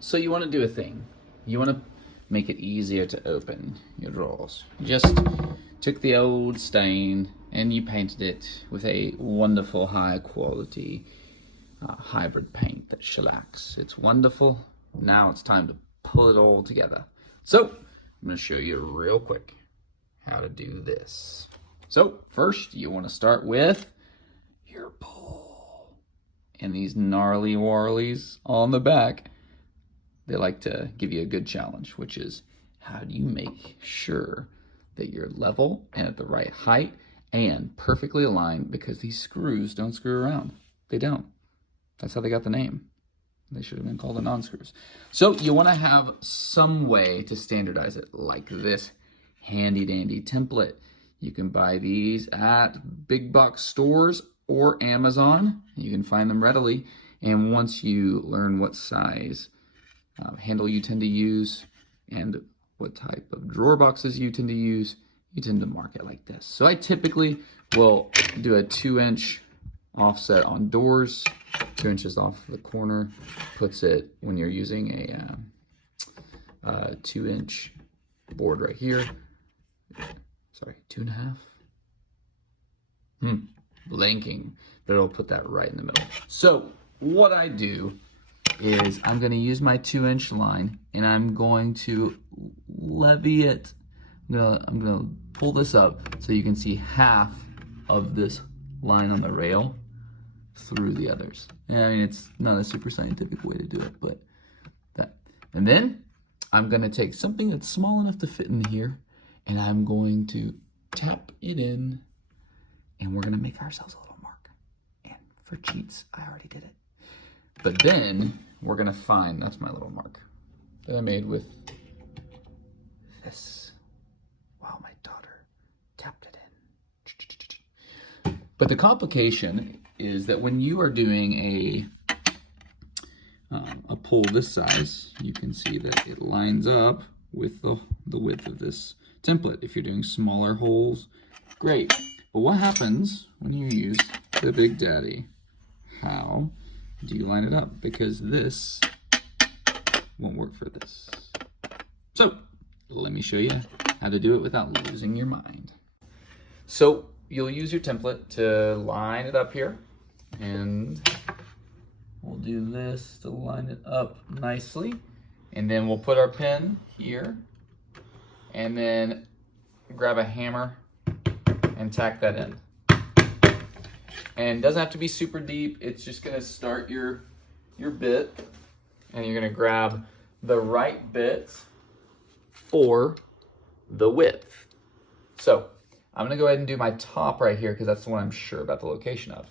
So you want to do a thing. You want to make it easier to open your drawers. You just took the old stain and you painted it with a wonderful high quality hybrid paint that shellacks. It's wonderful. Now it's time to pull it all together. So I'm going to show you real quick how to do this. So first you want to start with your pull. And these gnarly warlies on the back, they like to give you a good challenge, which is how do you make sure that you're level and at the right height and perfectly aligned, because these screws don't screw around. They don't. That's how they got the name. They should have been called the non-screws. So you want to have some way to standardize it, like this handy dandy template. You can buy these at big box stores or Amazon. You can find them readily. And once you learn what size handle you tend to use and what type of drawer boxes you tend to use, you tend to mark it like this. So I typically will do a 2-inch offset on doors, 2 inches off the corner, puts it when you're using a 2-inch board right here. Sorry, 2.5. Blanking, but it'll put that right in the middle. So what I do is I'm going to use my 2-inch line and I'm going to levy it. I'm gonna pull this up so you can see half of this line on the rail through the others. And I mean, it's not a super scientific way to do it, but that. And then I'm gonna take something that's small enough to fit in here and I'm going to tap it in and we're gonna make ourselves a little mark. And for cheats, I already did it. But then we're gonna find, that's my little mark that I made with this. Wow, my daughter tapped it in. But the complication is that when you are doing a pull this size, you can see that it lines up with the width of this template. If you're doing smaller holes, great. But what happens when you use the Big Daddy? How do you line it up? Because this won't work for this. So let me show you how to do it without losing your mind. So you'll use your template to line it up here, and we'll do this to line it up nicely, and then we'll put our pin here and then grab a hammer and tack that in. And it doesn't have to be super deep. It's just gonna start your bit, and you're gonna grab the right bit for the width. So I'm gonna go ahead and do my top right here because that's the one I'm sure about the location of.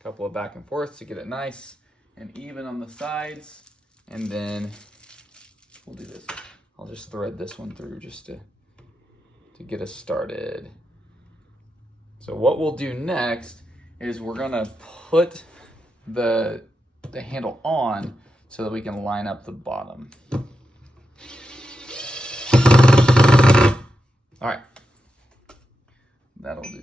A couple of back and forths to get it nice and even on the sides, and then we'll do this. I'll just thread this one through just to get us started. So what we'll do next is we're gonna put the handle on so that we can line up the bottom. All right, that'll do.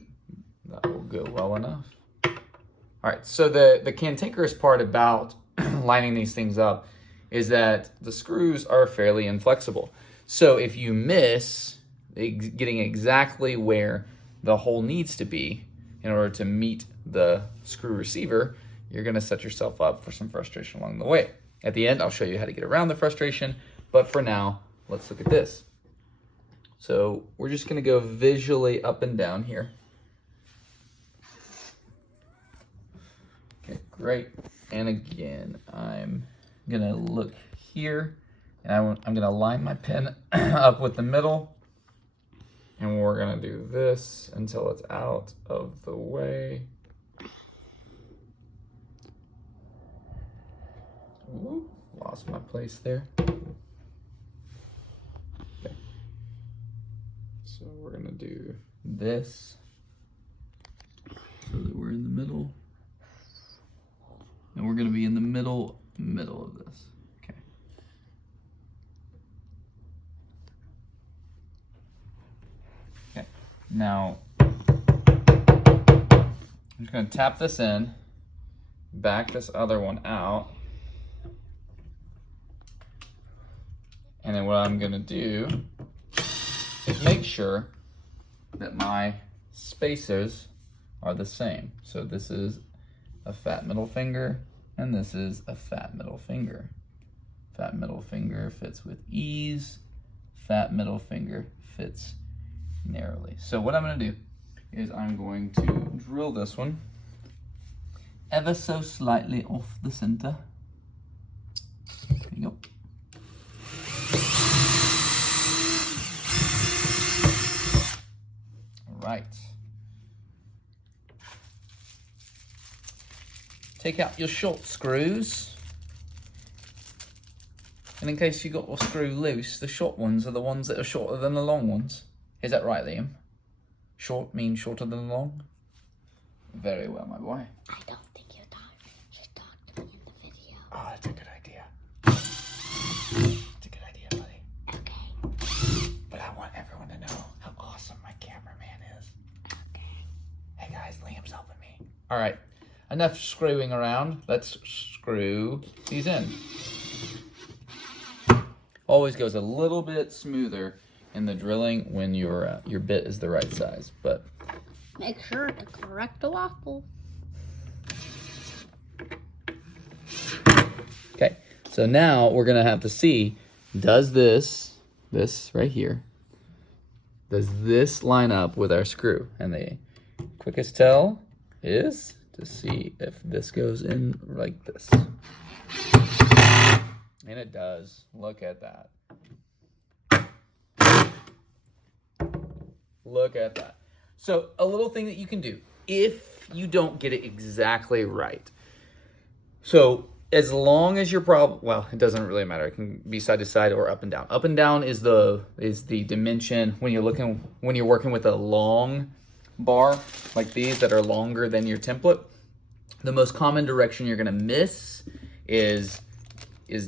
That will go well enough. All right, so the cantankerous part about lining these things up is that the screws are fairly inflexible. So if you miss getting exactly where the hole needs to be in order to meet the screw receiver, you're gonna set yourself up for some frustration along the way. At the end, I'll show you how to get around the frustration, but for now, let's look at this. So we're just gonna go visually up and down here. Okay, great. And again, I'm gonna look here, and I'm gonna line my pin up with the middle, and we're gonna do this until it's out of the way. Ooh, lost my place there. Okay. So we're gonna do this so that we're in the middle. And we're gonna be in the middle of this. Okay. Okay. Now, I'm gonna tap this in, back this other one out, and then what I'm gonna do is make sure that my spacers are the same. So this is a fat middle finger, and this is a fat middle finger. Fat middle finger fits with ease, fat middle finger fits narrowly. So what I'm gonna do is I'm going to drill this one ever so slightly off the center. There you go. All right. Take out your short screws. And in case you got a screw loose, the short ones are the ones that are shorter than the long ones. Is that right, Liam? Short means shorter than long? Very well, my boy. I don't think you should talk to me in the video. Oh, that's a good idea. It's a good idea, buddy. Okay. But I want everyone to know how awesome my cameraman is. Okay. Hey guys, Liam's helping me. All right, enough screwing around. Let's screw these in. Always goes a little bit smoother in the drilling when your bit is the right size, but make sure to correct the waffle. okay. So now we're gonna have to see, does this right here, does this line up with our screw? And the quickest tell is to see if this goes in like this. And it does. Look at that. Look at that. So a little thing that you can do if you don't get it exactly right. So as long as your problem, well, it doesn't really matter. It can be side to side or up and down. Up and down is the dimension when you're working with a long bar like these that are longer than your template. The most common direction you're going to miss is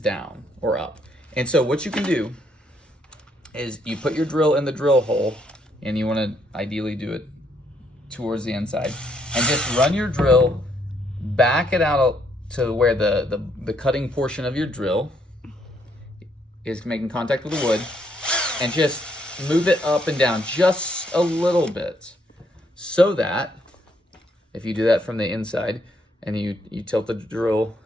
down or up. And so what you can do is you put your drill in the drill hole, and you want to ideally do it towards the inside, and just run your drill, back it out to where the cutting portion of your drill is making contact with the wood, and just move it up and down just a little bit, so that if you do that from the inside and you tilt the drill,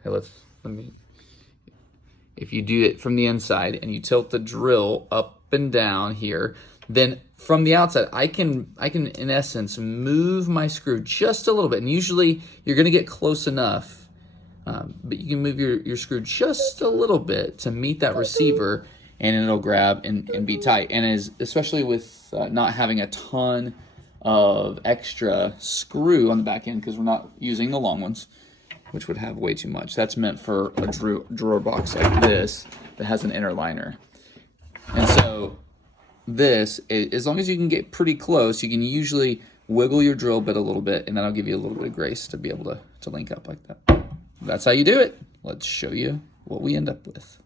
if you do it from the inside and you tilt the drill up and down here, then from the outside, I can in essence move my screw just a little bit. And usually you're gonna get close enough, but you can move your screw just a little bit to meet that receiver, and it'll grab and be tight. And especially with not having a ton of extra screw on the back end, because we're not using the long ones, which would have way too much. That's meant for a drawer box like this that has an inner liner. And so this, as long as you can get pretty close, you can usually wiggle your drill bit a little bit, and that'll give you a little bit of grace to be able to link up like that. That's how you do it. Let's show you what we end up with.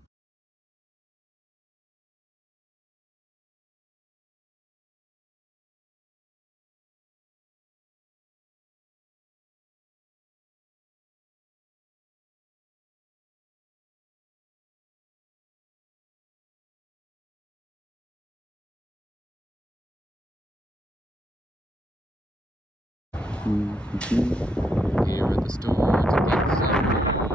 Here at the store to get some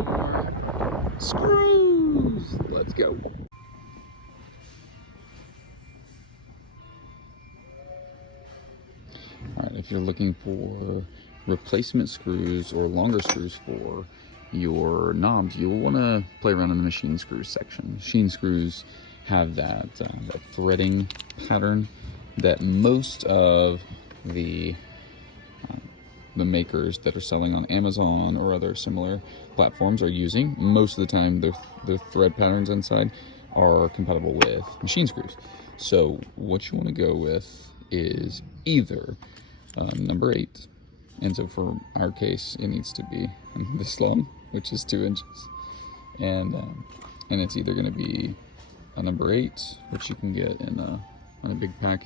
more screws. Let's go. All right, if you're looking for replacement screws or longer screws for your knobs, you'll want to play around in the machine screws section. Machine screws have that threading pattern that most of the makers that are selling on Amazon or other similar platforms are using. Most of the time, the thread patterns inside are compatible with machine screws. So what you want to go with is either number 8, and so for our case, it needs to be this long, which is 2 inches, and it's either going to be a number 8, which you can get in a big pack,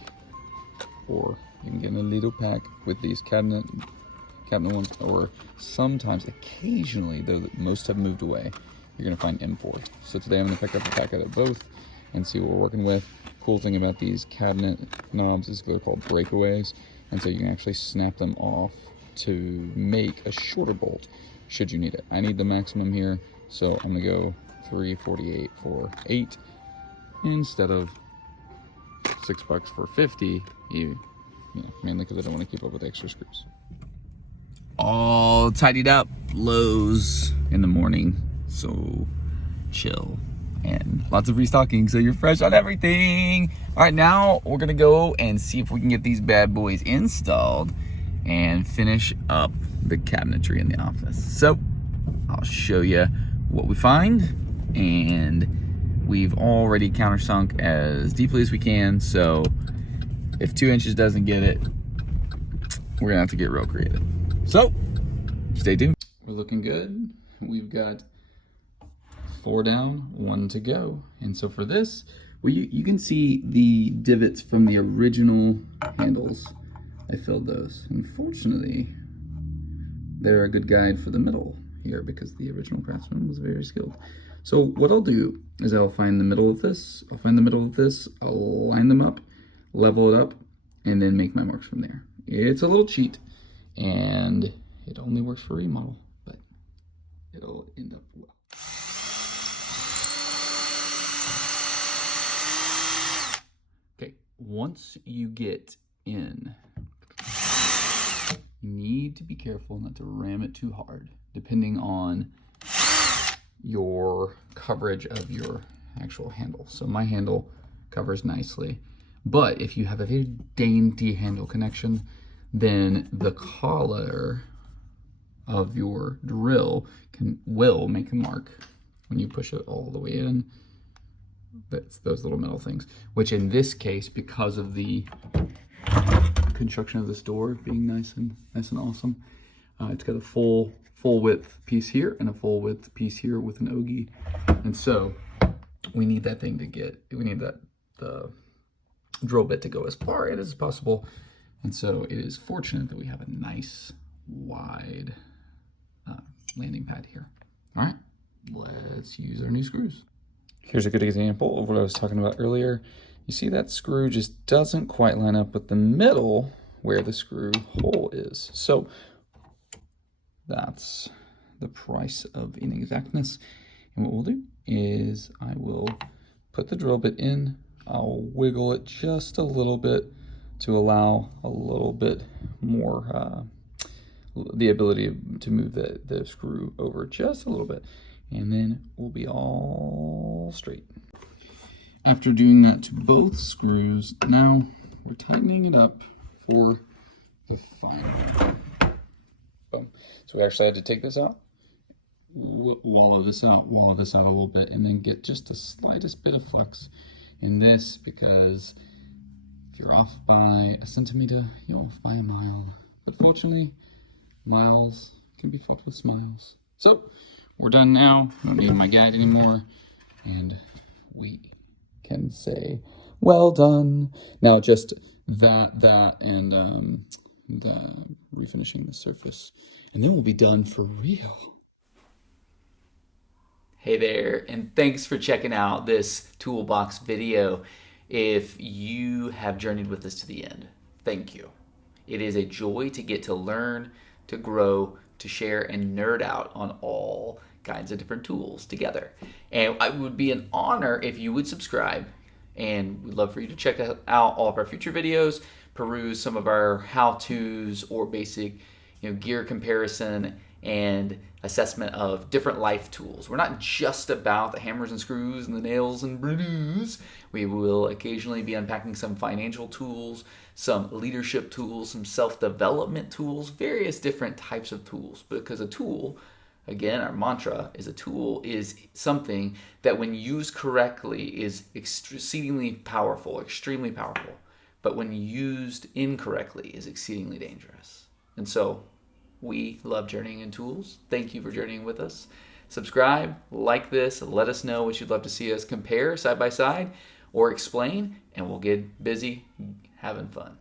or you can get in a little pack with these cabinetry cabinet ones, or sometimes, occasionally, though most have moved away, you're gonna find M4. So today I'm gonna pick up a packet of both and see what we're working with. Cool thing about these cabinet knobs is they're called breakaways, and so you can actually snap them off to make a shorter bolt should you need it. I need the maximum here, so I'm gonna go 348 for 8 instead of $6 for 50, mainly because I don't want to keep up with extra screws. All tidied up, Lowe's in the morning, so chill, and lots of restocking, so you're fresh on everything. All right, now we're gonna go and see if we can get these bad boys installed and finish up the cabinetry in the office. So I'll show you what we find, and we've already countersunk as deeply as we can, so if 2 inches doesn't get it, we're gonna have to get real creative. So stay tuned. We're looking good. We've got 4 down, 1 to go. And so for this, well, you can see the divots from the original handles. I filled those. Unfortunately, they're a good guide for the middle here because the original craftsman was very skilled. So what I'll do is I'll find the middle of this, I'll line them up, level it up, and then make my marks from there. It's a little cheat, and it only works for remodel, but it'll end up well. Okay, once you get in, you need to be careful not to ram it too hard, depending on your coverage of your actual handle. So my handle covers nicely, but if you have a very dainty handle connection, then the collar of your drill will make a mark when you push it all the way in. That's those little metal things, which in this case, because of the construction of this door being nice and awesome, it's got a full width piece here and a full width piece here with an ogie, and so we need that thing to get, the drill bit to go as far in as possible. And so it is fortunate that we have a nice wide landing pad here. All right, let's use our new screws. Here's a good example of what I was talking about earlier. You see that screw just doesn't quite line up with the middle where the screw hole is. So that's the price of inexactness. And what we'll do is I will put the drill bit in, I'll wiggle it just a little bit to allow a little bit more, the ability to move the screw over just a little bit, and then we'll be all straight. After doing that to both screws, now we're tightening it up for the final. Boom. So we actually had to take this out, wallow this out a little bit, and then get just the slightest bit of flex in this, because if you're off by a centimeter, you're off by a mile. But fortunately, miles can be fought with smiles. So we're done now. Don't need my guide anymore, and we can say, well done. Now just that and the refinishing the surface, and then we'll be done for real. Hey there, and thanks for checking out this toolbox video. If you have journeyed with us to the end, thank you. It is a joy to get to learn, to grow, to share, and nerd out on all kinds of different tools together. And it would be an honor if you would subscribe, and we'd love for you to check out all of our future videos, peruse some of our how-tos or basic gear comparison and assessment of different life tools. We're not just about the hammers and screws and the nails and brews. We will occasionally be unpacking some financial tools, some leadership tools, some self-development tools, various different types of tools. Because a tool, again, our mantra is a tool is something that when used correctly is exceedingly powerful, extremely powerful. But when used incorrectly is exceedingly dangerous. And so we love journeying in tools. Thank you for journeying with us. Subscribe, like this, let us know what you'd love to see us compare side by side or explain, and we'll get busy having fun.